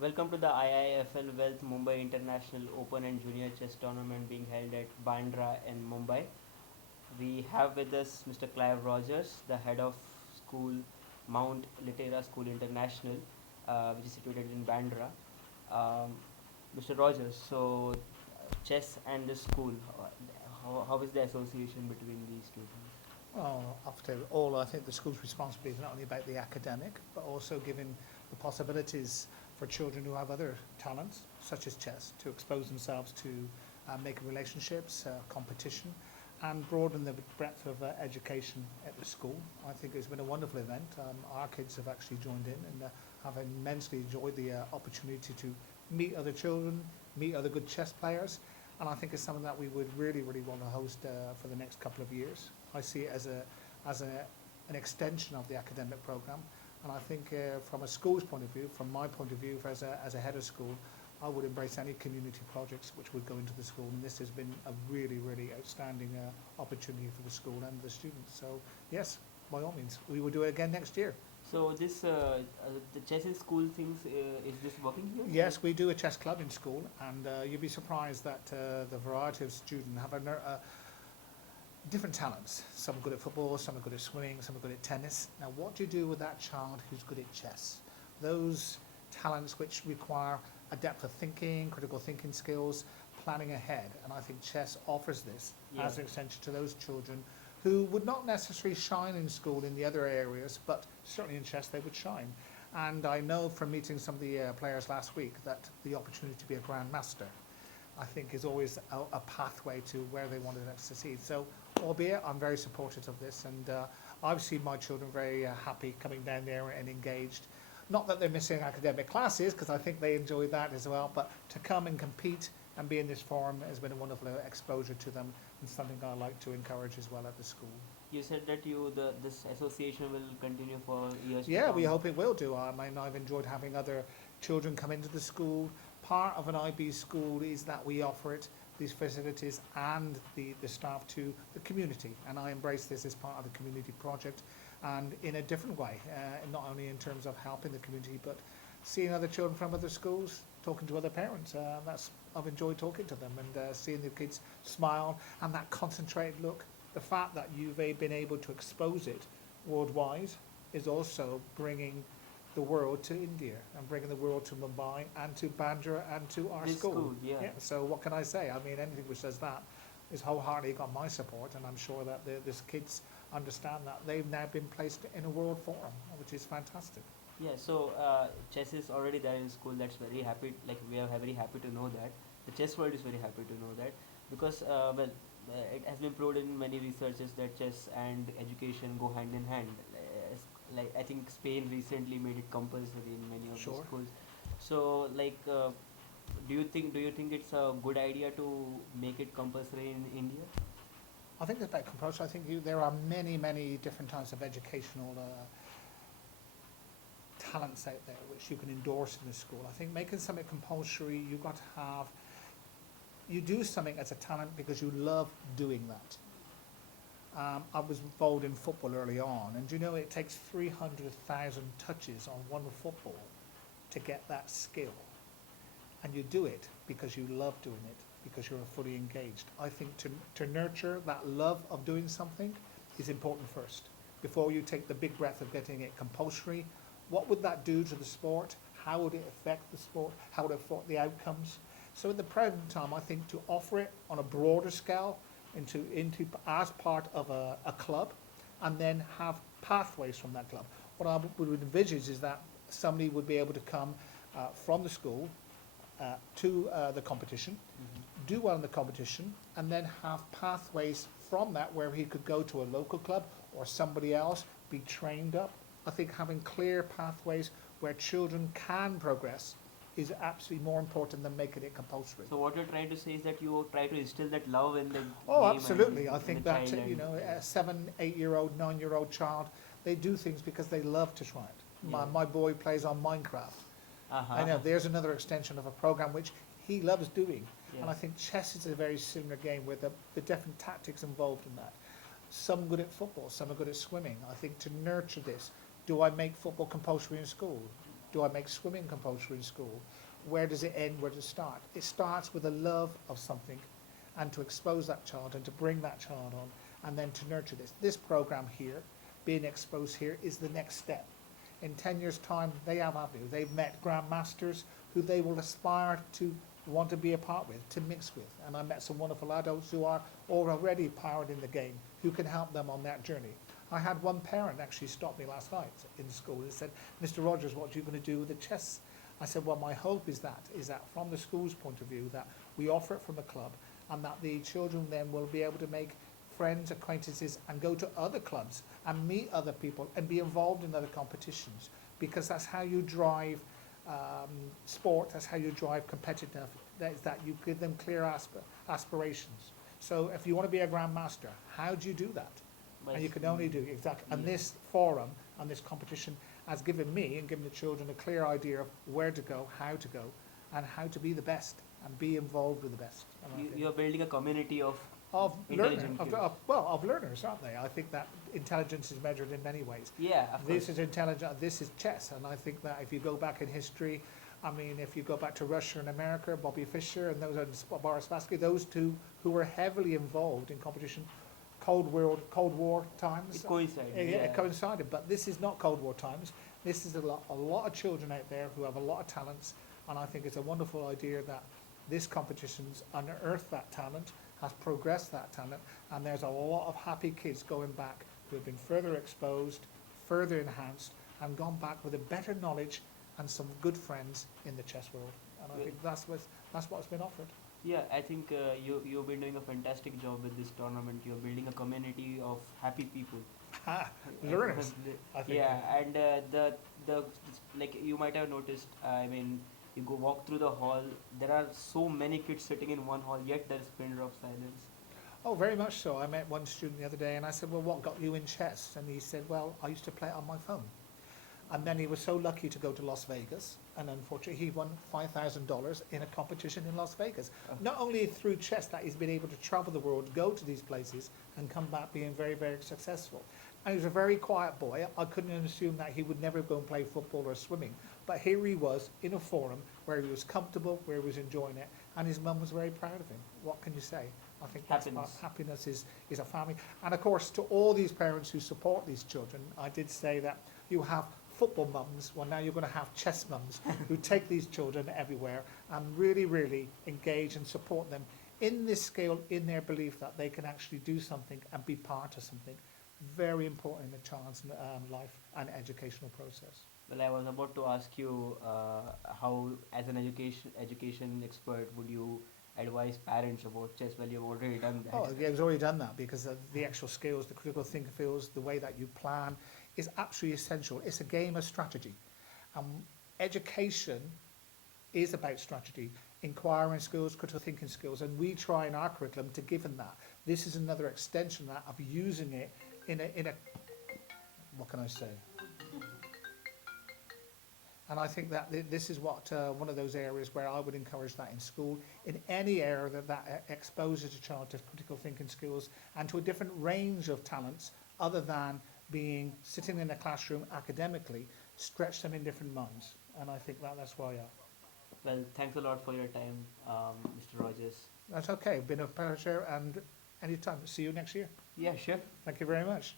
Welcome to the Iilfw Mumbai International Open and Junior Chess Tournament being held at Bandra in Mumbai. We have with us Mr. Clive Rogers, the head of school Mount Litera School International, which is situated in Bandra. Um, Mr. Rogers, so chess and the school, how is the association between these two things? Well, after all, I think the school's responsibility is not only about the academic, but also giving the possibilities for children who have other talents, such as chess, to expose themselves to making relationships, competition, and broaden the breadth of education at the school. I think it's been a wonderful event. Our kids have actually joined in and have immensely enjoyed the opportunity to meet other children, meet other good chess players, and I think it's something that we would really, really want to host for the next couple of years. I see it as an extension of the academic program, and I think from a school's point of view, from my point of view as a head of school, I would embrace any community projects which would go into the school, and this has been a really, really outstanding opportunity for the school and the students. So yes, by all means, we will do it again next year. So this the chess in school things is this working here? Yes, we do a chess club in school, and you'd be surprised that the variety of students have different talents. Some are good at football, some are good at swimming, some are good at tennis. Now, what do you do with that child who's good at chess? Those talents which require a depth of thinking, critical thinking skills, planning ahead, and I think chess offers this as an extension to those children who would not necessarily shine in school in the other areas, but certainly in chess they would shine. And I know from meeting some of the players last week that the opportunity to be a grandmaster, I think, is always a pathway to where they want to succeed. So, albeit I'm very supportive of this, and I've seen my children very happy coming down there and engaged. Not that they're missing academic classes, because I think they enjoy that as well, but to come and compete and be in this forum has been a wonderful exposure to them, and something I like to encourage as well at the school. You said that this association will continue for years to Yeah, we come. hope it will do. I mean, I've enjoyed having other children come into the school. Part of an IB school is that we offer it, these facilities and the staff to the community. And I embrace this as part of the community project and in a different way, not only in terms of helping the community, but seeing other children from other schools, talking to other parents. I've enjoyed talking to them and seeing the kids smile and that concentrated look. The fact that you've been able to expose it worldwide is also bringing the world to India and bringing the world to Mumbai and to Bandra and to our This school. yeah. So what can I say? I mean, anything which does that is wholeheartedly got my support, and I'm sure that these kids understand that they've now been placed in a world forum, which is fantastic. Yeah, so chess is already there in school. That's very happy. Like we are very happy to know that. The chess world is very happy to know that because it has been proved in many researches that chess and education go hand in hand. Like I think Spain recently made it compulsory in many of the Sure. schools. So do you think it's a good idea to make it compulsory in India? I think it's about compulsory. I think there are many, many different types of educational talents out there which you can endorse in the school. I think making something compulsory, you've got to have, you do something as a talent because you love doing that. I was involved in football early on, and you know it takes 300,000 touches on one football to get that skill. And you do it because you love doing it, because you're fully engaged. I think to nurture that love of doing something is important first. Before you take the big breath of getting it compulsory, what would that do to the sport? How would it affect the sport? How would it affect the outcomes? So at the present time, I think to offer it on a broader scale into as part of a club, and then have pathways from that club. What I would envisage is that somebody would be able to come from the school to the competition, do well in the competition, and then have pathways from that where he could go to a local club or somebody else, be trained up. I think having clear pathways where children can progress is absolutely more important than making it compulsory. So what you're trying to say is that you try to instill that love in the Oh, game absolutely. and I in think the that, child a 7, 8-year-old, 9-year-old child, they do things because they love to try it. Yeah. My boy plays on Minecraft. uh-huh. I know there's another extension of a program which he loves doing. Yeah. And I think chess is a very similar game with the different tactics involved in that. Some good at football, some are good at swimming. I think to nurture this, do I make football compulsory in school? Do I make swimming compulsory in school? Where does it end? Where does it start? It starts with a love of something and to expose that child and to bring that child on and then to nurture this. This program here, being exposed here, is the next step. In 10 years' time, they have avenue. They've met grandmasters who they will aspire to want to be a part with, to mix with. And I met some wonderful adults who are already powered in the game, who can help them on that journey. I had one parent actually stop me last night in school and said, Mr. Rogers, what are you going to do with the chess? I said, well, my hope is that from the school's point of view, that we offer it from the club and that the children then will be able to make friends, acquaintances, and go to other clubs and meet other people and be involved in other competitions, because that's how you drive sport, that's how you drive competitive, that is that you give them clear aspirations. So if you want to be a grandmaster, how do you do that? And you can only do exactly. And this forum and this competition has given me and given the children a clear idea of where to go, and how to be the best and be involved with the best. You're building a community of Of learners, intelligent kids. of learners, aren't they? I think that intelligence is measured in many ways. Yeah, of This course. is intelligent. This is chess, and I think that if you go back in history, I mean, if you go back to Russia and America, Bobby Fischer and those and Boris Spassky, those two who were heavily involved in competition, Cold War times. It coincides. It coincided, but this is not Cold War times. This is a lot of children out there who have a lot of talents, and I think it's a wonderful idea that this competition's unearthed that talent, has progressed that talent, and there's a lot of happy kids going back who have been further exposed, further enhanced, and gone back with a better knowledge and some good friends in the chess world. And I think that's what's been offered. Yeah, I think you've been doing a fantastic job with this tournament. You're building a community of happy people. Learners, I think. Yeah, and the like you might have noticed. I mean, you go walk through the hall. There are so many kids sitting in one hall, yet there's pin drop silence. Oh, very much so. I met one student the other day and I said, well, what got you in chess? And he said, well, I used to play it on my phone. And then he was so lucky to go to Las Vegas, and unfortunately he won $5,000 in a competition in Las Vegas. Oh. Not only through chess that he's been able to travel the world, go to these places, and come back being very, very successful. And he was a very quiet boy. I couldn't assume that he would never go and play football or swimming. But here he was in a forum where he was comfortable, where he was enjoying it, and his mum was very proud of him. What can you say? I think that's happiness is a family. And of course, to all these parents who support these children, I did say that you have football mums, well now you're going to have chess mums who take these children everywhere and really, really engage and support them in this scale, in their belief that they can actually do something and be part of something very important in a child's life and educational process. Well, I was about to ask you how, as an education expert, would you advise parents about chess? Well, you've already done that. Oh, yeah, he's already done that because the actual skills, the critical thinking skills, the way that you plan is absolutely essential. It's a game of strategy. Education is about strategy, inquiring skills, critical thinking skills, and we try in our curriculum to give them that. This is another extension of that, of using it in a what can I say? And I think that this is what one of those areas where I would encourage that in school, in any area that exposes a child to critical thinking skills and to a different range of talents other than being sitting in a classroom academically, stretch them in different minds. And I think that's why. Well, thanks a lot for your time, Mr. Rogers. That's okay. Been a pleasure, and anytime. See you next year. Yeah, sure. Thank you very much.